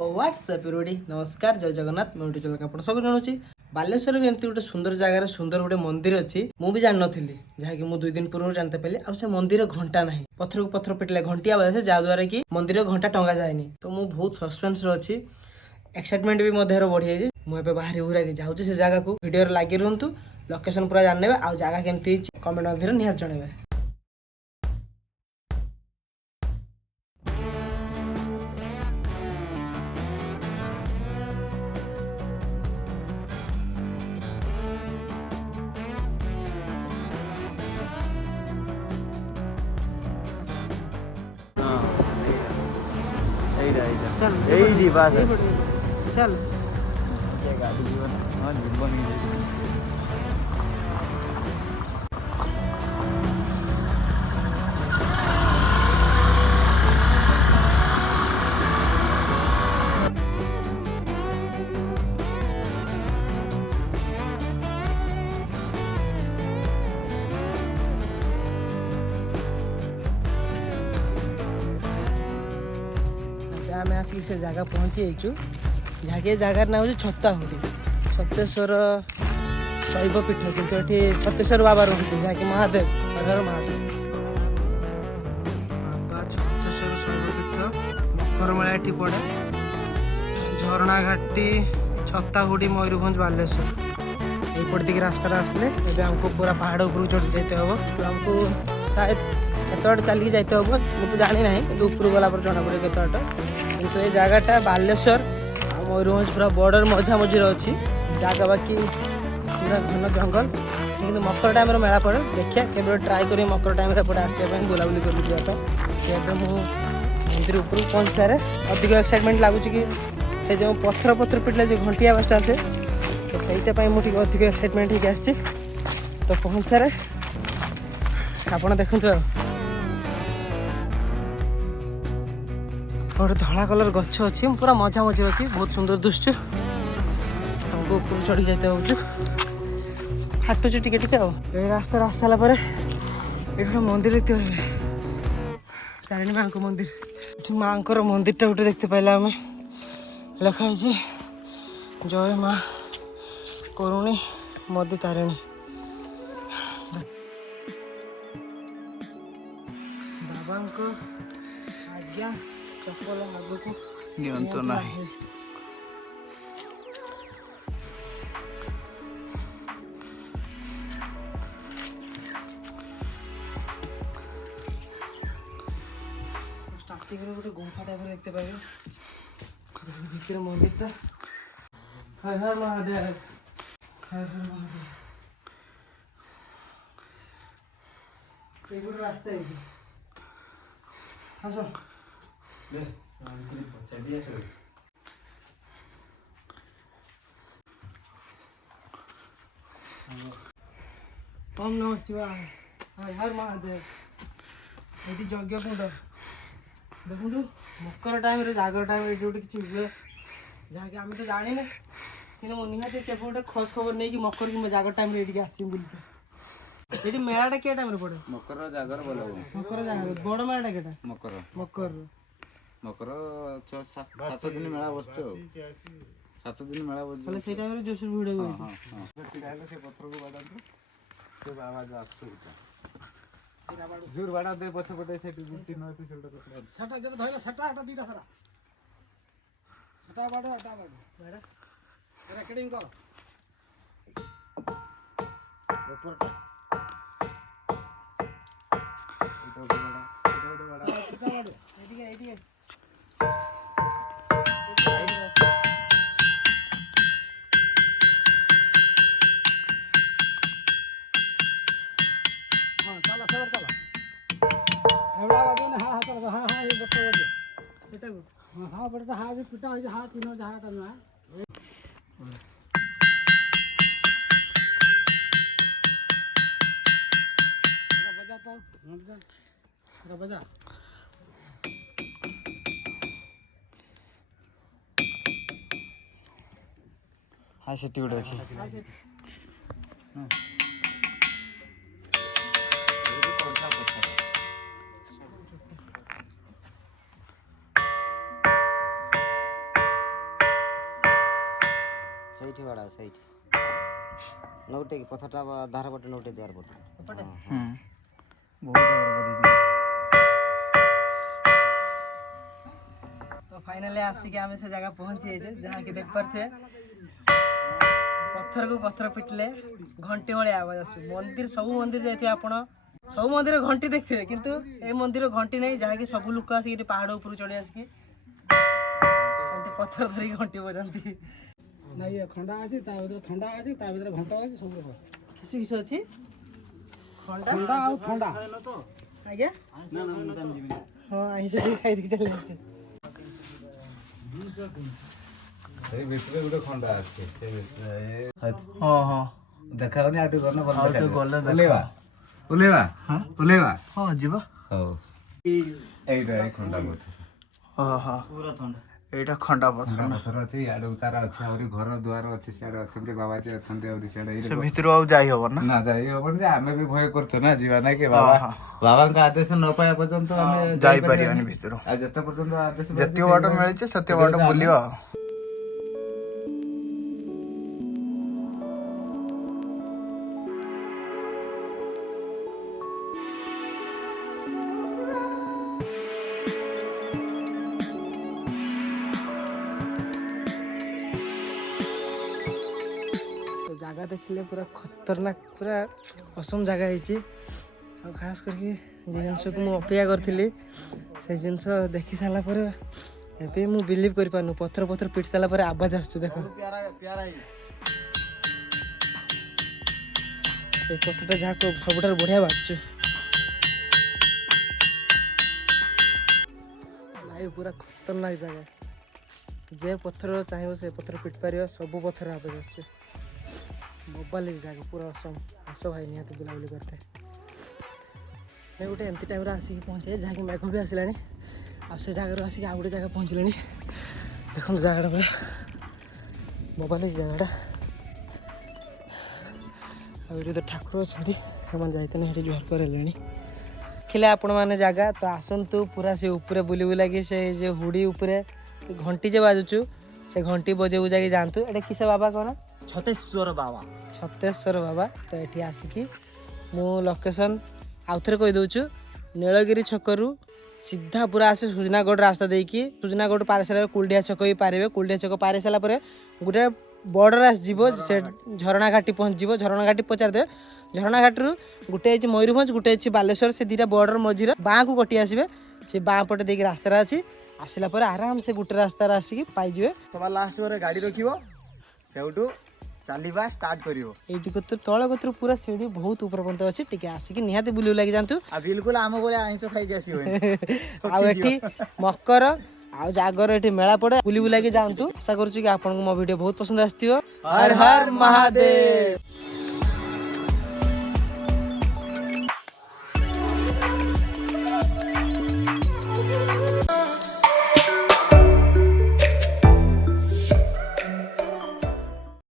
WhatsApp रोडी नमस्कार जय जगन्नाथ मुझे चल आप सब जानूँ बालेश्वर भी एमती गोटे सुंदर जगार सुंदर गोटे मंदिर अच्छी मुझे जान नी जहाँकि मुझे 2 दिन पूर्व जानते पारे आ से मंदिर घंटा ना पथर को पथर पिटिले घंटिया बजे जहाँद्वारा कि मंदिर घंटा टंगा जाए तो मुझे बहुत सस्पेन्स अच्छी एक्साइटमेंट भी मो देह बढ़ी जाए मुझे बाहर बुरा कि जाऊँ से जगह को वीडियो लगी रुहतु लोकेशन पूरा जाने आ जगह केमती कमेंट मध्य निहार जनइबे। चल चल आम आसिक से जगह पहुँची जाइचु जहाँकि जगार ना हूँ छत्ताहुड़ी छत्तेश्वर शैव पीठ किंतु ये छत्तेश्वर बाबा रुहती जहाँकि महादेव हर महादेव बाबा छत्तेश्वर शैव पीठ मकरमेला ये पड़े झरणा घाटी छत्ताहुड़ी मयूरभंज बालेश्वर यपट दिखे रास्ता आसले एवं हमको पूरा पहाड़ उपरू चढ़ी जाते हम तो हमको शायद केत चलिए जाते हम मुझे जानी ना कि ऊपर गला जना पड़े केत किंतु ये जगहटा बालेश्वर मयूरभंज पूरा बॉर्डर मझा मझी अच्छी जगह बाकी पूरा घन जंगल कि मकर टाइम मेला पड़े देखिए केवल ट्राए कर मकर टाइम पड़े आसपा बुलाबुली कर जावाई मुझे मंदिर ऊपर पहुँच सारे अधिक एक्साइटमेंट लगुच कि से जो पथर पथर पिटिले जो घंटिया बासटा आसे तो सहीटा मुझे अधिक एक्साइटमेंट होगी आसी तो पहुँच सारे आप देखते गोटे धला कलर गछ अच्छी पूरा मजा मजी अच्छी बहुत सुंदर दुश्चु हमको ऊपर चढ़ी जाते हो फाटुचु टिके टिके ये रास्ता आस सारापर ये मंदिर देखते पाइबे तारिणी माँ को मंदिर ये माँ मंदिरटा गोटे देखते पाइला आम लिखाई जय माँ करुणी मदी तारिणी बाबा को आज्ञा चप्पल आगू नियंत्रण ना स्टार्टिंग गोटे गुंफा टाइप देखते पाइबे भीतर मंदिरटा हर हर महादेव हर हर महादेव ये गोटे रास्ता है आस ओम नमः शिवाय हर हर महादेव ये यज्ञ कुंड देखु मकर टाइम जागर टाइम ये गोटे किसी हुए जहाँकि आम तो जाने कि निहती के गोटे खोज खबर नहीं कि मकर कि जागर टाइम ये आस ये मेलाटा क्या टाइम पड़े मकर जागर बोला मकर जागर बड़ मेलाटा क्या मकर मकर मकर 7 दिन मेला बसते 7 दिन मेला बस से टाइम जोश भिड़ हुए से पत्थर को बाड़ाते से आवाज आसुटा जोर बाड़ा दे पछ पटे से चिन्ह আছে সেটা সেটা যেটা ধইলা সেটা এটা দিটা সারা সেটা বাড়া এটা বাড়া এটা কেডিং কর উপরটা এটা বাড়া এদিকে এদিকে चला सबर चला एवढा बाजू ना हा चला हा हा हे बत्ता बाजू सेटा को हा बड़ता हा भी पिटा है हा तीनों जहां करना है थोड़ा बजा तो थोड़ा बजा हाँ सेती गुड अच्छी नौटे पथरटा धार पटे नौटे दियार पटे ଏପଟେ ବହୁତ ଜବର तो फाइनली आसिक आम से जगह पहुंची जाइए जहाँ कि देख पारे पत्थर को पत्थर पिटले घंटी भाई आवाज आस मंदिर सब मंदिर जाइए आपण सब मंदिर घंटी देखिए किंतु ए मंदिर घंटी नहीं जहाँकि सब लोक आसिक पहाड़ ऊपर चढ़ी आसिक पत्थर धरिक घंटी बजाती ନା ଇଏ ଖଣ୍ଡା ଅଛି ତା ଭିତରେ ଥଣ୍ଡା ଅଛି ତା ଭିତରେ ଘଣ୍ଟ ଅଛି ସବୁ ପ୍ରକାର किसी किसी अच्छी खंडा ଥଣ୍ଡା ଆଉ ଥଣ୍ଡା आज्ञा हाँ आइस खाई चले आसी ସେଇ ଭିତରେ ଗୋଟେ ଖଣ୍ଡା ଅଛି ସେଇ ଭିତରେ हाँ हाँ ଦେଖାଉନି ଆଉ ଟିକେ ଗଲେ ଭଲ ଆଉ ଟିକେ ଗଲେ ଦେଖା। ଓଲେଇବା ଓଲେଇବା ଓଲେଇବା हाँ जीवा ହଉ ଏଇଟା ଏ ଖଣ୍ଡା ପଥର हाँ हाँ ପୁରା ଥଣ୍ଡା ଏଇଟା ଖଣ୍ଡା ପଥର ଖଣ୍ଡା ପଥର ଅଛି ଇଆଡେ ଉତାର ଅଛି ଆହୁରି ଘର ଦୁଆର ଅଛି ସିଆଡେ ଅଛନ୍ତି ବାବାଜୀ ଅଛନ୍ତି ଆହୁରି ସିଆଡେ ସେ ଭିତରୁ ଆଉ ଯାଇ ହବ ନା ନା ଯାଇ ହବନି ଯେ ଆମେ ବି ଭୟ କରୁଛୁ ନା ଯିବା ନାଇଁ କି ବାବା ବାବାଙ୍କ ଆଦେଶ ନ ପାଇବା ପର୍ଯ୍ୟନ୍ତ ଆମେ ଯାଇପାରିବାନି ଭିତରୁ ଆଉ ଯେତେ ପର୍ଯ୍ୟନ୍ତ ଆଦେଶ ଯେତିକି ବାଟ ମିଳିଛି ସେତିକି ବାଟ ବୁଲିବା ଆଉ ଜାଗା ଦେଖିଲେ ପୁରା ଖତରନାକ ପୁରା ଅସମ ଜାଗା ହେଇଛି ଆଉ ଖାସ କରିକି ଯେ ଜିନିଷକୁ ମୁଁ ଅପେକ୍ଷା କରିଥିଲି ସେ ଜିନିଷ ଦେଖି ସାରିଲା ପରେ ଏବେ ମୁଁ ବିଲିଭ୍ କରିପାରୁନି ପଥର ପଥର ପିଟି ସାରିଲା ପରେ ଆବାଜ ଆସୁଛି ଦେଖ ସେ ପଥରଟା ଯାହାକୁ ସବୁଠାରୁ ବଢ଼ିଆ ବାଜୁଛି ଭାଇ ପୁରା ଖତରନାକ ଜାଗା ଯେ ପଥର ଚାହିଁବ ସେ ପଥର ପିଟି ପାରିବ ସବୁ ପଥର ଆବାଜ ଆସୁଛି मोबाइल जगह पूरा असम आस भाई निहत बुलाबुली करते मैं गोटे एमती टाइम आसिक पहुँचे जहाँकि मेघ भी आसला आ से जगह आसिक आ गए जगह पहुँचले देखो जगह पूरा मोबाइल जगह आगे तो ठाकुर अच्छा जाते ना जुहार कर खिले आपण मैंने जगह तो आसतु पूरा से ऊपर बुली बुलाकि से जो हुडी उपरे घंटी जो बाजुचु से घंटी बजे बुझा जातु एटा किसे बाबा कौन ଛତେଶ୍ୱର ବାବା छत्तेश्वर बाबा तो ये आसिकी मु लोकेशन आउ थे कहीदे नीलगिरी छकरू सीधा पूरा आसे सुजनागढ़ रास्ता देकी सुजनागढ़ पार सारा कुलडिया छक भी पारे कुलडिया छक पार सारापर गोटे बॉर्डर आसो से झरणा घाटी पहुँचो झरणा घाटी पचार दे झरणा घाटी गोटे मयूरभंज गोटे बालेश्वर से दुटा बॉर्डर मझीरे बाँ को कटी आसबे से बाँ पटे देकी रास्ता अच्छी आसला आराम से गोटे रास्तार आसिक पाइबे তোমার লাস্ট ঘরে গাড়ি রখিব সেউটু চালিবা স্টার্ট করিব এইটি কত তଳ କତରୁ ପୁରା ସିঁଢି ବହୁତ ଉପର ପର୍ଯ୍ୟନ୍ତ ଅଛି ଟିକେ ଆସିକି ନିହାତି ବୁଲି ଲାଗି ଯାଆନ୍ତୁ আর বিলকুল ଆମ ভଳି আইଁଷ খাইକି ଆସିବନି ଆଉ ଏଠି ମକର ଆଉ ଜାଗର ଏଠି ମେଳା ପଡେ ବୁଲି ବୁଲାକି ଯାଆନ୍ତୁ ଆଶା କରୁଛୁ କି ଆପଣଙ୍କୁ ମୋ ଭିଡିଓ ବହୁତ ପସନ୍ଦ ଆସିଥିବ ହର ହର ମହାଦେବ।